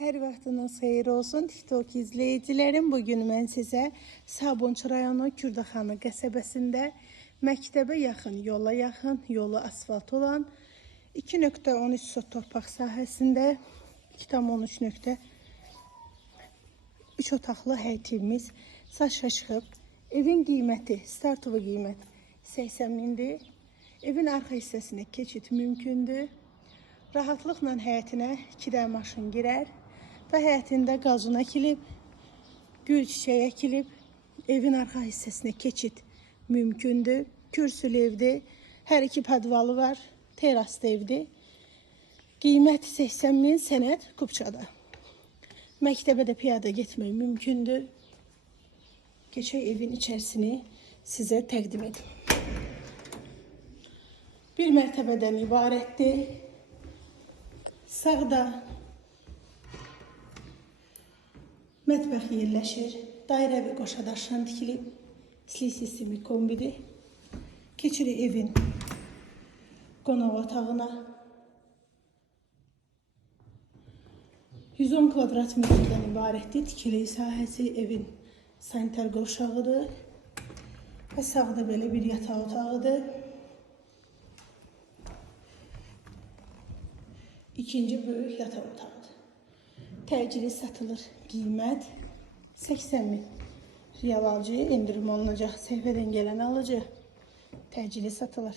Hər vaxtınız xeyir olsun TikTok izləyicilərim. Bugün mən sizə Sabunçu rayonu Kürdaxanı qəsəbəsində məktəbə yaxın, yolu asfalt olan 2.13 sot torpaq sahəsində 2.13 otaqlı həyətimiz satışa çıxıb. Evin qiyməti, startovu qiymət 80 mindir. Evin arxa hissəsinə keçid mümkündür. Rahatlıqla həyətinə 2 dəyə maşın girər və həyətində qazon əkilib, gül çiçək əkilib. Evin arxa hissəsinə keçid mümkündür. Kürsülü evdir. Hər iki podvalı var. Teraslı evdir. Qiymət 80 min, sənəd Kupçada. Məktəbə də piyada getmək mümkündür. Keçək evin içərisini sizə təqdim edim. Bir mərtəbədən ibarətdir. Sağda mətbəx yerləşir. Dairəvi qoşadaşdan tikilib. İstilik sistemi kombidir. Keçirik evin qonaq otağına. 110 kvadrat metrdən ibarətdir. Tikili sahəsi evin sanitar qovşağıdır. Və sağda belə bir yataq otağıdır. İkinci böyük yataq otağıdır. Təcili satılır. Qiymət 80 min. Real alıcı endirim olunacaq. Səhifədən gələn alıcı təcili satılır.